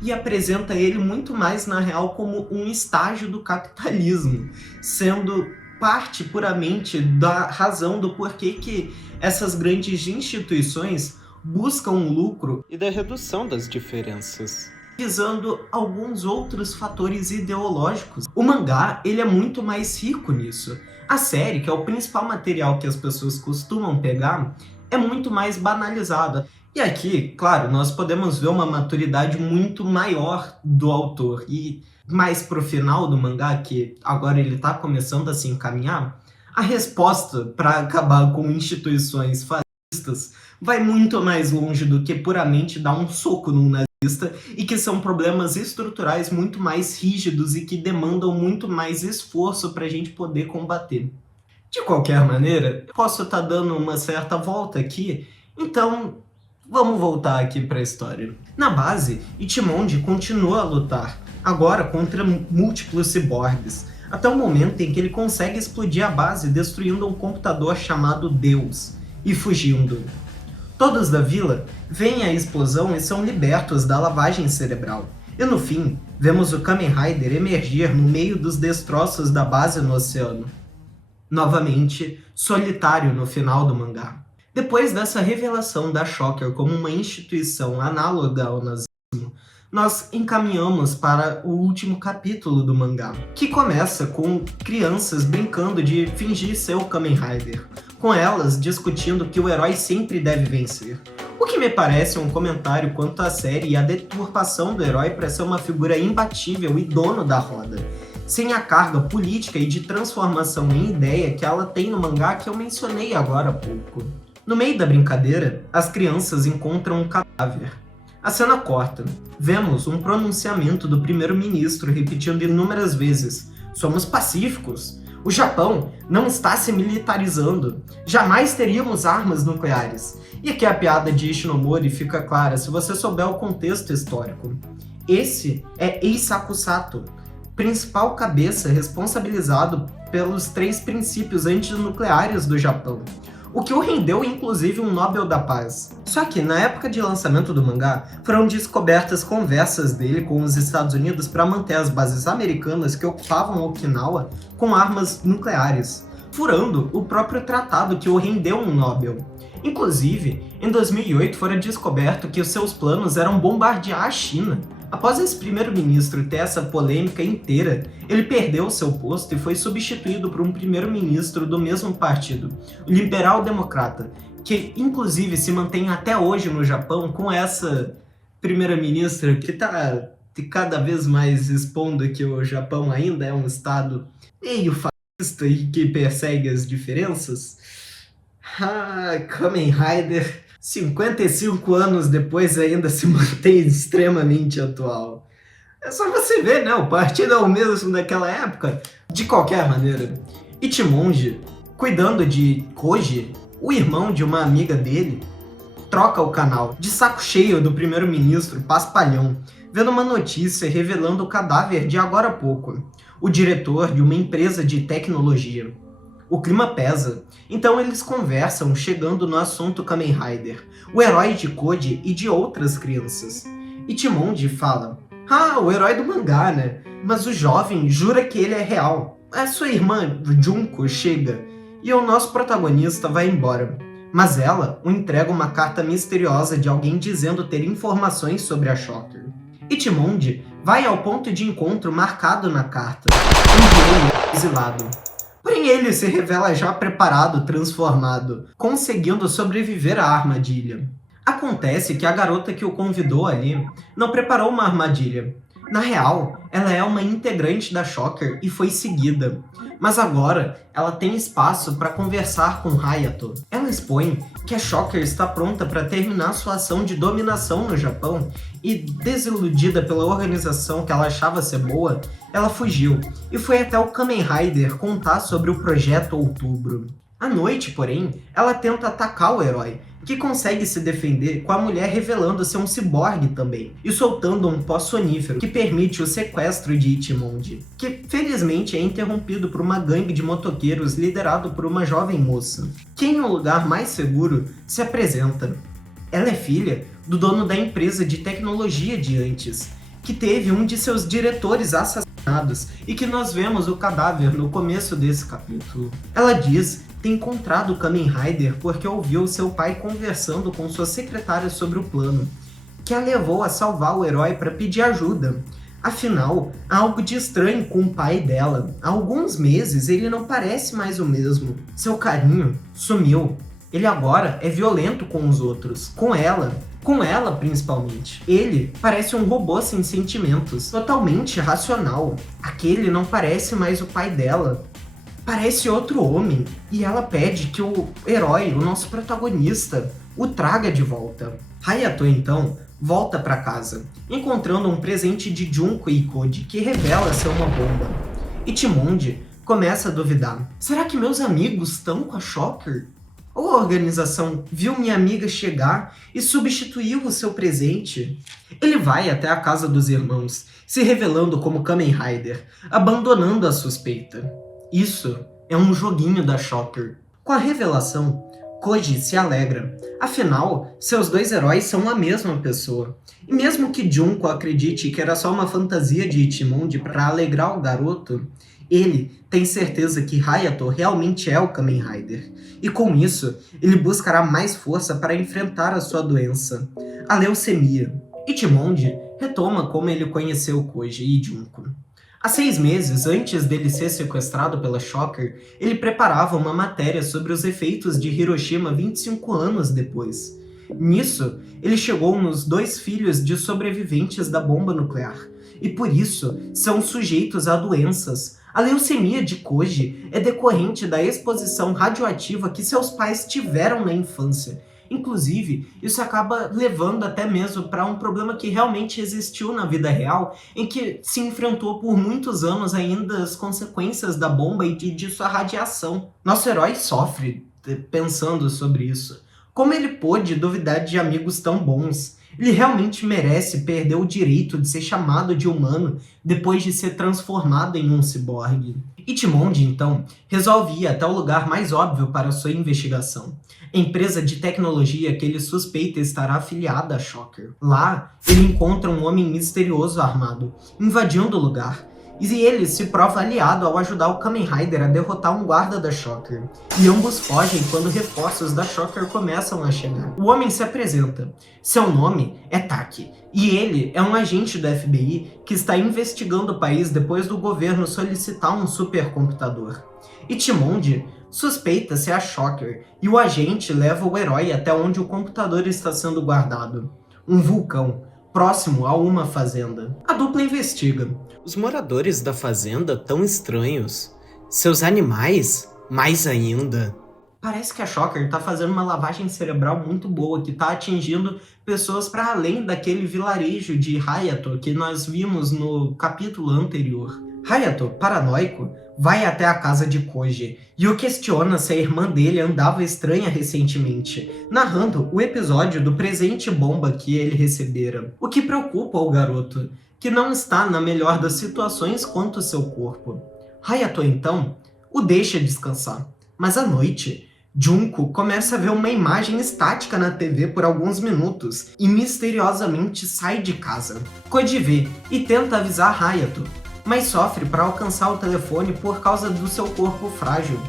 e apresenta ele muito mais, na real, como um estágio do capitalismo, sendo parte puramente da razão do porquê que essas grandes instituições buscam o lucro e da redução das diferenças, visando alguns outros fatores ideológicos. O mangá, ele é muito mais rico nisso. A série, que é o principal material que as pessoas costumam pegar, é muito mais banalizada. E aqui, claro, nós podemos ver uma maturidade muito maior do autor. E mais pro final do mangá, que agora ele tá começando a se encaminhar, a resposta para acabar com instituições fascistas vai muito mais longe do que puramente dar um soco num nazista, e que são problemas estruturais muito mais rígidos e que demandam muito mais esforço para a gente poder combater. De qualquer maneira, posso estar dando uma certa volta aqui, então vamos voltar aqui para a história. Na base, Ichimonji continua a lutar, agora contra múltiplos ciborgues, até o momento em que ele consegue explodir a base destruindo um computador chamado Deus e fugindo. Todos da vila veem a explosão e são libertos da lavagem cerebral. E no fim, vemos o Kamen Rider emergir no meio dos destroços da base no oceano. Novamente, solitário no final do mangá. Depois dessa revelação da Shocker como uma instituição análoga ao nazismo, nós encaminhamos para o último capítulo do mangá, que começa com crianças brincando de fingir ser o Kamen Rider, com elas discutindo que o herói sempre deve vencer. O que me parece um comentário quanto à série e à deturpação do herói para ser uma figura imbatível e dono da roda, sem a carga política e de transformação em ideia que ela tem no mangá que eu mencionei agora há pouco. No meio da brincadeira, as crianças encontram um cadáver. A cena corta. Vemos um pronunciamento do primeiro-ministro repetindo inúmeras vezes: "Somos pacíficos. O Japão não está se militarizando. Jamais teríamos armas nucleares." E aqui a piada de Ishinomori fica clara se você souber o contexto histórico. Esse é Eisaku Sato, principal cabeça responsabilizado pelos 3 princípios antinucleares do Japão, o que o rendeu inclusive um Nobel da Paz. Só que na época de lançamento do mangá, foram descobertas conversas dele com os Estados Unidos para manter as bases americanas que ocupavam Okinawa com armas nucleares, furando o próprio tratado que o rendeu um Nobel. Inclusive, em 2008 fora descoberto que os seus planos eram bombardear a China. Após esse primeiro-ministro ter essa polêmica inteira, ele perdeu seu posto e foi substituído por um primeiro-ministro do mesmo partido, o liberal-democrata, que inclusive se mantém até hoje no Japão com essa primeira-ministra que está cada vez mais expondo que o Japão ainda é um estado meio fascista e que persegue as diferenças. Kamen Rider, 55 anos depois ainda se mantém extremamente atual. É só você ver, né? O partido é o mesmo daquela época. De qualquer maneira, Ichimonji, cuidando de Koji, o irmão de uma amiga dele, troca o canal, de saco cheio do primeiro-ministro paspalhão, vendo uma notícia revelando o cadáver de agora há pouco, o diretor de uma empresa de tecnologia. O clima pesa, então eles conversam chegando no assunto Kamen Rider, o herói de Koji e de outras crianças. Ichimonji fala: "Ah, o herói do mangá, né? Mas o jovem jura que ele é real." A sua irmã, Junko, chega e o nosso protagonista vai embora. Mas ela o entrega uma carta misteriosa de alguém dizendo ter informações sobre a Shocker. Ichimonji vai ao ponto de encontro marcado na carta, onde ele é exilado. Porém ele se revela já preparado, transformado, conseguindo sobreviver à armadilha. Acontece que a garota que o convidou ali não preparou uma armadilha. Na real, ela é uma integrante da Shocker e foi seguida. Mas agora, ela tem espaço para conversar com Hayato. Ela expõe que a Shocker está pronta para terminar sua ação de dominação no Japão e, desiludida pela organização que ela achava ser boa, ela fugiu e foi até o Kamen Rider contar sobre o Projeto Outubro. À noite, porém, ela tenta atacar o herói, que consegue se defender com a mulher revelando ser um ciborgue também, e soltando um pó sonífero que permite o sequestro de Ichimonji, que felizmente é interrompido por uma gangue de motoqueiros liderado por uma jovem moça, que em um lugar mais seguro se apresenta. Ela é filha do dono da empresa de tecnologia de antes, que teve um de seus diretores assassinados e que nós vemos o cadáver no começo desse capítulo. Ela diz ter encontrado o Kamen Rider porque ouviu seu pai conversando com sua secretária sobre o plano, que a levou a salvar o herói para pedir ajuda. Afinal, há algo de estranho com o pai dela. Há alguns meses ele não parece mais o mesmo. Seu carinho sumiu. Ele agora é violento com os outros, com ela principalmente. Ele parece um robô sem sentimentos, totalmente racional. Aquele não parece mais o pai dela. Parece outro homem, e ela pede que o herói, o nosso protagonista, o traga de volta. Hayato, então, volta para casa, encontrando um presente de Junko e Koji, que revela ser uma bomba. Ichimonji começa a duvidar. Será que meus amigos estão com a Shocker? Ou a organização viu minha amiga chegar e substituiu o seu presente? Ele vai até a casa dos irmãos, se revelando como Kamen Rider, abandonando a suspeita. Isso é um joguinho da Shocker. Com a revelação, Koji se alegra. Afinal, seus dois heróis são a mesma pessoa. E mesmo que Junko acredite que era só uma fantasia de Ichimonji para alegrar o garoto, ele tem certeza que Hayato realmente é o Kamen Rider. E com isso, ele buscará mais força para enfrentar a sua doença, a leucemia. Ichimonji retoma como ele conheceu Koji e Junko. Há 6 meses antes dele ser sequestrado pela Shocker, ele preparava uma matéria sobre os efeitos de Hiroshima 25 anos depois. Nisso, ele chegou nos 2 filhos de sobreviventes da bomba nuclear, e por isso são sujeitos a doenças. A leucemia de Koji é decorrente da exposição radioativa que seus pais tiveram na infância. Inclusive, isso acaba levando até mesmo para um problema que realmente existiu na vida real, em que se enfrentou por muitos anos ainda as consequências da bomba e de sua radiação. Nosso herói sofre pensando sobre isso. Como ele pôde duvidar de amigos tão bons? Ele realmente merece perder o direito de ser chamado de humano depois de ser transformado em um ciborgue. Ichimonji, então, resolve ir até o lugar mais óbvio para sua investigação. A empresa de tecnologia que ele suspeita estará afiliada à Shocker. Lá, ele encontra um homem misterioso armado, invadindo o lugar. E ele se prova aliado ao ajudar o Kamen Rider a derrotar um guarda da Shocker. E ambos fogem quando reforços da Shocker começam a chegar. O homem se apresenta. Seu nome é Taki. E ele é um agente do FBI que está investigando o país depois do governo solicitar um supercomputador. Ichimonji suspeita ser a Shocker e o agente leva o herói até onde o computador está sendo guardado. Um vulcão, próximo a uma fazenda. A dupla investiga. Os moradores da fazenda tão estranhos. Seus animais, mais ainda. Parece que a Shocker está fazendo uma lavagem cerebral muito boa, que está atingindo pessoas para além daquele vilarejo de Hayato que nós vimos no capítulo anterior. Hayato, paranoico, vai até a casa de Koji e o questiona se a irmã dele andava estranha recentemente, narrando o episódio do presente bomba que ele recebera. O que preocupa o garoto, que não está na melhor das situações quanto seu corpo. Hayato, então, o deixa descansar. Mas à noite, Junko começa a ver uma imagem estática na TV por alguns minutos e misteriosamente sai de casa. Koji vê e tenta avisar Hayato, mas sofre para alcançar o telefone por causa do seu corpo frágil,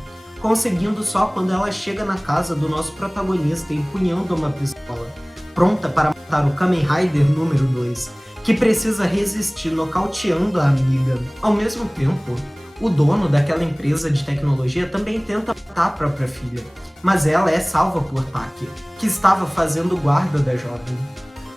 conseguindo só quando ela chega na casa do nosso protagonista empunhando uma pistola, pronta para matar o Kamen Rider número 2, que precisa resistir nocauteando a amiga. Ao mesmo tempo, o dono daquela empresa de tecnologia também tenta matar a própria filha, mas ela é salva por Taki, que estava fazendo guarda da jovem.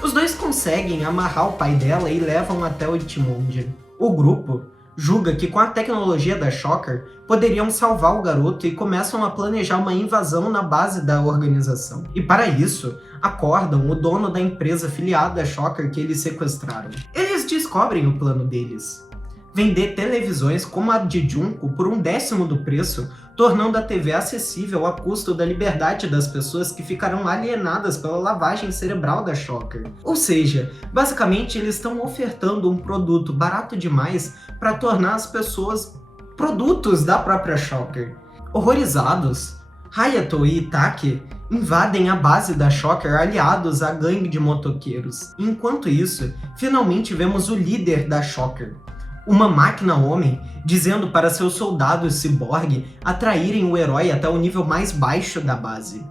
Os dois conseguem amarrar o pai dela e levam até o Ichimonji. O grupo julga que com a tecnologia da Shocker poderiam salvar o garoto e começam a planejar uma invasão na base da organização. E para isso, acordam o dono da empresa filiada à Shocker que eles sequestraram. Eles descobrem o plano deles: vender televisões como a de Junko por 1/10 do preço, tornando a TV acessível a custo da liberdade das pessoas que ficarão alienadas pela lavagem cerebral da Shocker. Ou seja, basicamente eles estão ofertando um produto barato demais para tornar as pessoas produtos da própria Shocker. Horrorizados, Hayato e Itake invadem a base da Shocker aliados à gangue de motoqueiros. Enquanto isso, finalmente vemos o líder da Shocker, uma máquina-homem, dizendo para seus soldados ciborgue atraírem o herói até o nível mais baixo da base.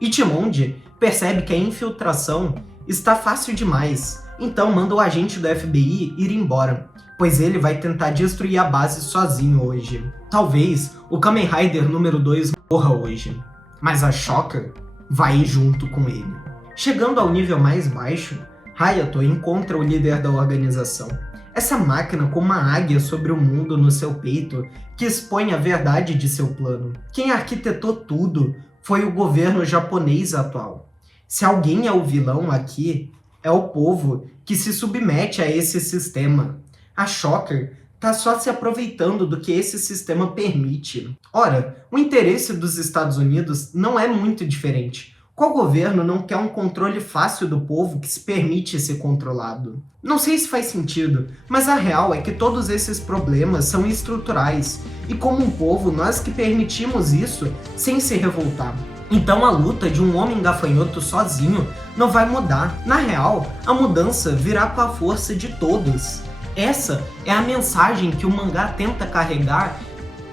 Ichimonji percebe que a infiltração está fácil demais, então manda o agente do FBI ir embora, pois ele vai tentar destruir a base sozinho hoje. Talvez o Kamen Rider número 2 morra hoje, mas a Shocker vai junto com ele. Chegando ao nível mais baixo, Hayato encontra o líder da organização. Essa máquina com uma águia sobre o mundo no seu peito que expõe a verdade de seu plano. Quem arquitetou tudo foi o governo japonês atual. Se alguém é o vilão aqui, é o povo que se submete a esse sistema. A Shocker tá só se aproveitando do que esse sistema permite. Ora, o interesse dos Estados Unidos não é muito diferente. Qual governo não quer um controle fácil do povo que se permite ser controlado? Não sei se faz sentido, mas a real é que todos esses problemas são estruturais, e como um povo, nós que permitimos isso sem se revoltar. Então a luta de um homem gafanhoto sozinho não vai mudar. Na real, a mudança virá com a força de todos. Essa é a mensagem que o mangá tenta carregar,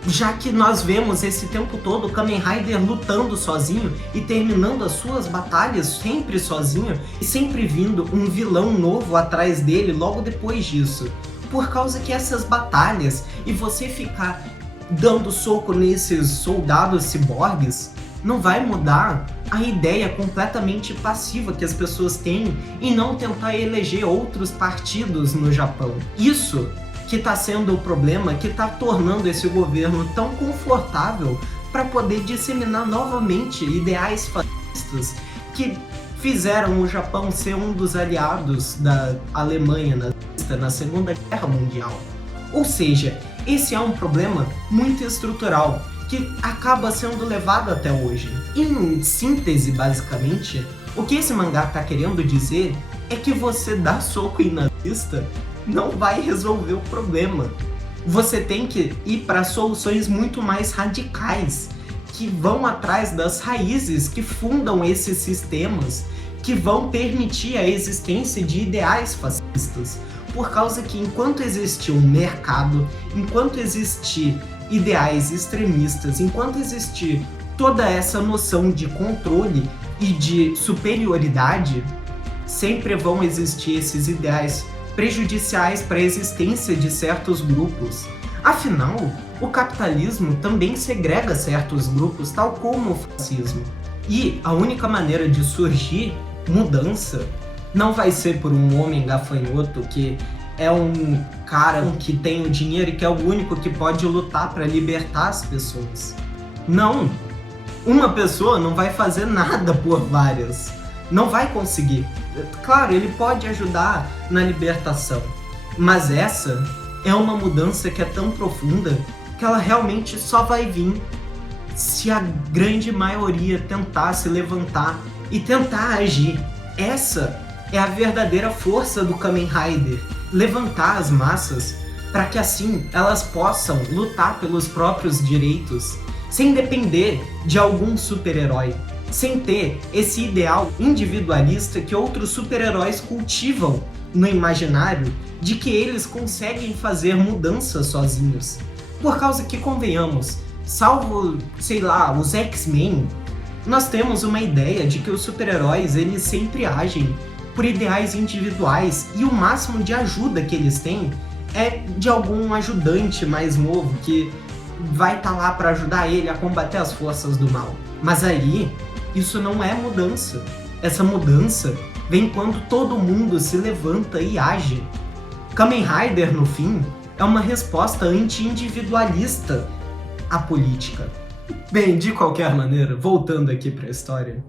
já que nós vemos esse tempo todo o Kamen Rider lutando sozinho e terminando as suas batalhas sempre sozinho e sempre vindo um vilão novo atrás dele logo depois disso. Por causa que essas batalhas e você ficar dando soco nesses soldados ciborgues não vai mudar a ideia completamente passiva que as pessoas têm em não tentar eleger outros partidos no Japão. Isso que está sendo o problema, que está tornando esse governo tão confortável para poder disseminar novamente ideais fascistas que fizeram o Japão ser um dos aliados da Alemanha nazista na Segunda Guerra Mundial. Ou seja, esse é um problema muito estrutural que acaba sendo levado até hoje. Em síntese, basicamente, o que esse mangá está querendo dizer é que você dar soco em nazista não vai resolver o problema. Você tem que ir para soluções muito mais radicais, que vão atrás das raízes que fundam esses sistemas, que vão permitir a existência de ideais fascistas. Por causa que enquanto existir um mercado, enquanto existir ideais extremistas, enquanto existir toda essa noção de controle e de superioridade, sempre vão existir esses ideais prejudiciais para a existência de certos grupos. Afinal, o capitalismo também segrega certos grupos, tal como o fascismo. E a única maneira de surgir mudança não vai ser por um homem gafanhoto que é um cara que tem o dinheiro e que é o único que pode lutar para libertar as pessoas. Não! Uma pessoa não vai fazer nada por várias. Não vai conseguir. Claro, ele pode ajudar na libertação, mas essa é uma mudança que é tão profunda que ela realmente só vai vir se a grande maioria tentar se levantar e tentar agir. Essa é a verdadeira força do Kamen Rider, levantar as massas para que assim elas possam lutar pelos próprios direitos, sem depender de algum super-herói, sem ter esse ideal individualista que outros super-heróis cultivam no imaginário de que eles conseguem fazer mudanças sozinhos. Por causa que, convenhamos, salvo, sei lá, os X-Men, nós temos uma ideia de que os super-heróis eles sempre agem por ideais individuais e o máximo de ajuda que eles têm é de algum ajudante mais novo que vai estar lá para ajudar ele a combater as forças do mal. Mas aí, isso não é mudança. Essa mudança vem quando todo mundo se levanta e age. Kamen Rider, no fim, é uma resposta anti-individualista à política. Bem, de qualquer maneira, voltando aqui para a história,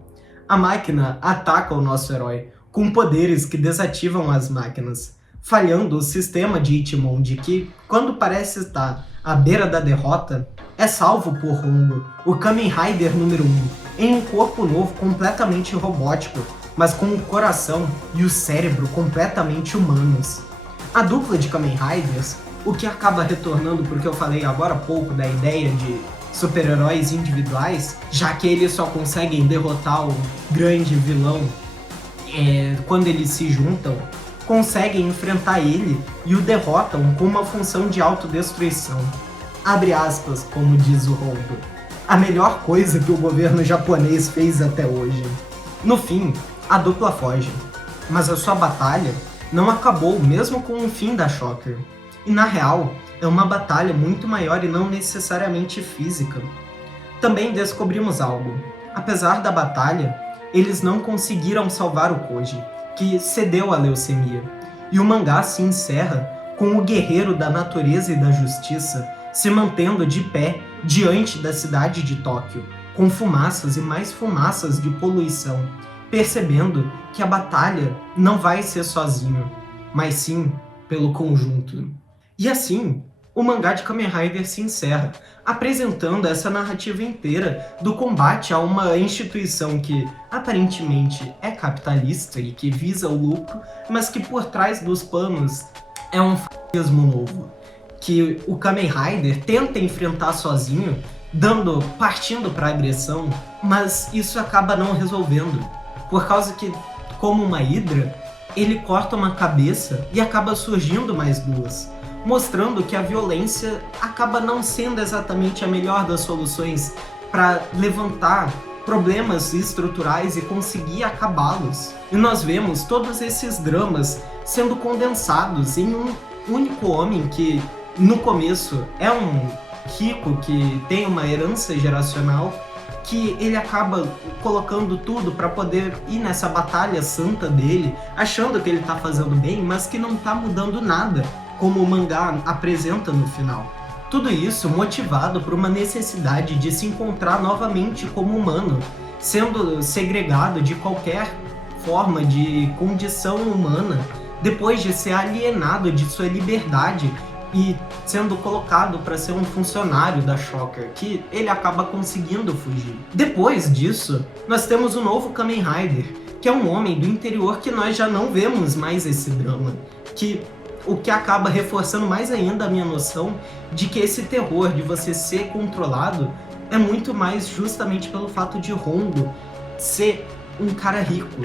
a máquina ataca o nosso herói com poderes que desativam as máquinas, falhando o sistema de Ichimonde que, quando parece estar à beira da derrota, é salvo por Hongo, o Kamen Rider número 1, em um corpo novo completamente robótico, mas com o coração e o cérebro completamente humanos. A dupla de Kamen Riders, o que acaba retornando porque eu falei agora há pouco da ideia de super-heróis individuais, já que eles só conseguem derrotar o grande vilão quando eles se juntam, conseguem enfrentar ele e o derrotam com uma função de autodestruição. Abre aspas, como diz o Hongo. A melhor coisa que o governo japonês fez até hoje. No fim, a dupla foge, mas a sua batalha não acabou mesmo com o fim da Shocker. E na real, é uma batalha muito maior e não necessariamente física. Também descobrimos algo. Apesar da batalha, eles não conseguiram salvar o Koji, que cedeu à leucemia. E o mangá se encerra com o guerreiro da natureza e da justiça se mantendo de pé diante da cidade de Tóquio, com fumaças e mais fumaças de poluição, percebendo que a batalha não vai ser sozinho, mas sim pelo conjunto. E assim, o mangá de Kamen Rider se encerra, apresentando essa narrativa inteira do combate a uma instituição que aparentemente é capitalista e que visa o lucro, mas que por trás dos panos é um fascismo novo, que o Kamen Rider tenta enfrentar sozinho, partindo para agressão, mas isso acaba não resolvendo, por causa que, como uma hidra, ele corta uma cabeça e acaba surgindo mais duas, mostrando que a violência acaba não sendo exatamente a melhor das soluções para levantar problemas estruturais e conseguir acabá-los. E nós vemos todos esses dramas sendo condensados em um único homem que, no começo, é um rico que tem uma herança geracional, que ele acaba colocando tudo para poder ir nessa batalha santa dele, achando que ele tá fazendo bem, mas que não tá mudando nada, como o mangá apresenta no final. Tudo isso motivado por uma necessidade de se encontrar novamente como humano, sendo segregado de qualquer forma de condição humana, depois de ser alienado de sua liberdade e sendo colocado para ser um funcionário da Shocker, que ele acaba conseguindo fugir. Depois disso, nós temos o novo Kamen Rider, que é um homem do interior que nós já não vemos mais esse drama, o que acaba reforçando mais ainda a minha noção de que esse terror de você ser controlado é muito mais justamente pelo fato de Hongo ser um cara rico,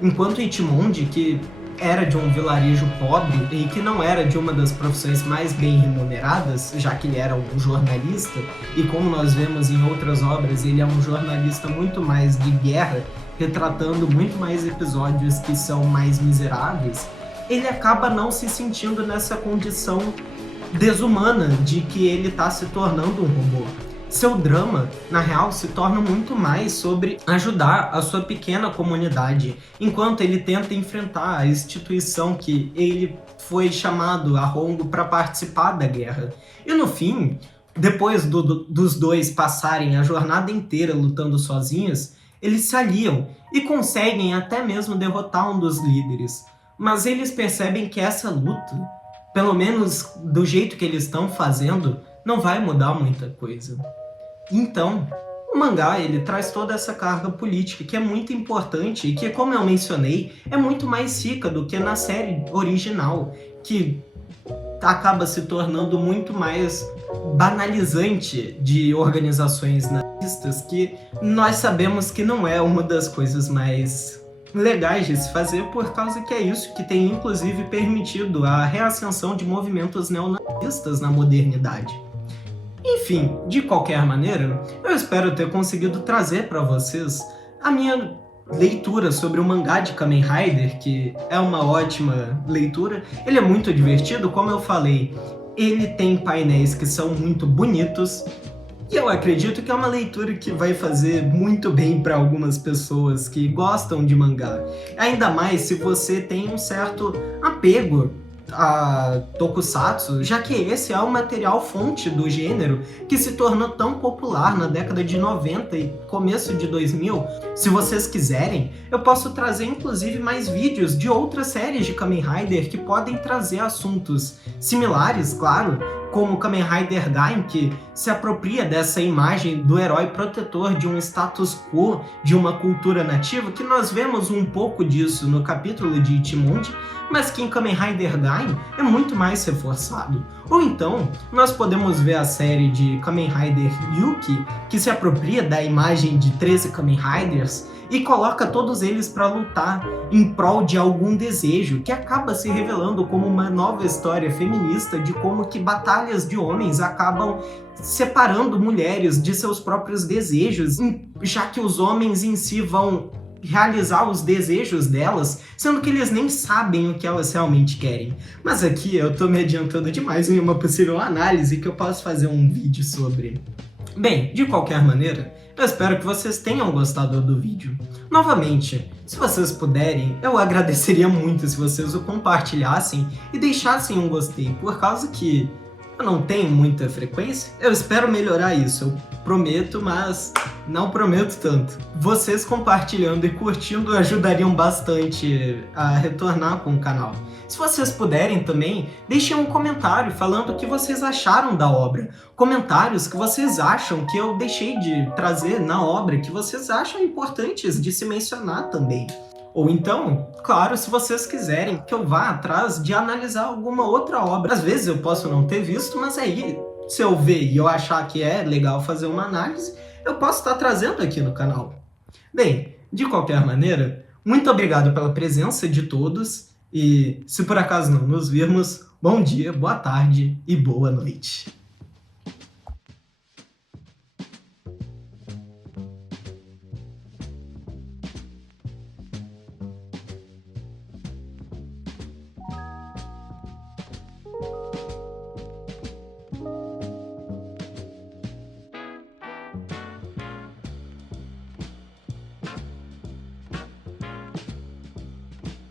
enquanto Ichimonde, que era de um vilarejo pobre e que não era de uma das profissões mais bem remuneradas, já que ele era um jornalista, e como nós vemos em outras obras, ele é um jornalista muito mais de guerra, retratando muito mais episódios que são mais miseráveis, ele acaba não se sentindo nessa condição desumana de que ele está se tornando um robô. Seu drama, na real, se torna muito mais sobre ajudar a sua pequena comunidade, enquanto ele tenta enfrentar a instituição que ele foi chamado a Hongo para participar da guerra. E no fim, depois dos dois passarem a jornada inteira lutando sozinhos, eles se aliam e conseguem até mesmo derrotar um dos líderes. Mas eles percebem que essa luta, pelo menos do jeito que eles estão fazendo, não vai mudar muita coisa. Então, o mangá ele traz toda essa carga política que é muito importante e que, como eu mencionei, é muito mais rica do que na série original, que acaba se tornando muito mais banalizante de organizações nazistas, que nós sabemos que não é uma das coisas mais legais de se fazer, por causa que é isso que tem inclusive permitido a reascensão de movimentos neonazistas na modernidade. Enfim, de qualquer maneira, eu espero ter conseguido trazer para vocês a minha leitura sobre o mangá de Kamen Rider, que é uma ótima leitura. Ele é muito divertido, como eu falei, ele tem painéis que são muito bonitos, e eu acredito que é uma leitura que vai fazer muito bem para algumas pessoas que gostam de mangá. Ainda mais se você tem um certo apego a Tokusatsu, já que esse é o material fonte do gênero que se tornou tão popular na década de 90 e começo de 2000. Se vocês quiserem, eu posso trazer inclusive mais vídeos de outras séries de Kamen Rider que podem trazer assuntos similares, claro, como Kamen Rider Gaim, que se apropria dessa imagem do herói protetor de um status quo, de uma cultura nativa, que nós vemos um pouco disso no capítulo de Ichimonji, mas que em Kamen Rider Gaim é muito mais reforçado. Ou então, nós podemos ver a série de Kamen Rider Yuki, que se apropria da imagem de 13 Kamen Riders e coloca todos eles para lutar em prol de algum desejo, que acaba se revelando como uma nova história feminista de como que batalhas de homens acabam separando mulheres de seus próprios desejos, já que os homens em si vão realizar os desejos delas, sendo que eles nem sabem o que elas realmente querem. Mas aqui eu tô me adiantando demais em uma possível análise que eu posso fazer um vídeo sobre. Bem, de qualquer maneira, eu espero que vocês tenham gostado do vídeo. Novamente, se vocês puderem, eu agradeceria muito se vocês o compartilhassem e deixassem um gostei, por causa que eu não tenho muita frequência. Eu espero melhorar isso, eu prometo, mas não prometo tanto. Vocês compartilhando e curtindo ajudariam bastante a retornar com o canal. Se vocês puderem também, deixem um comentário falando o que vocês acharam da obra. Comentários que vocês acham que eu deixei de trazer na obra, que vocês acham importantes de se mencionar também. Ou então, claro, se vocês quiserem que eu vá atrás de analisar alguma outra obra. Às vezes eu posso não ter visto, mas aí, se eu ver e eu achar que é legal fazer uma análise, eu posso estar trazendo aqui no canal. Bem, de qualquer maneira, muito obrigado pela presença de todos, e se por acaso não nos virmos, bom dia, boa tarde e boa noite.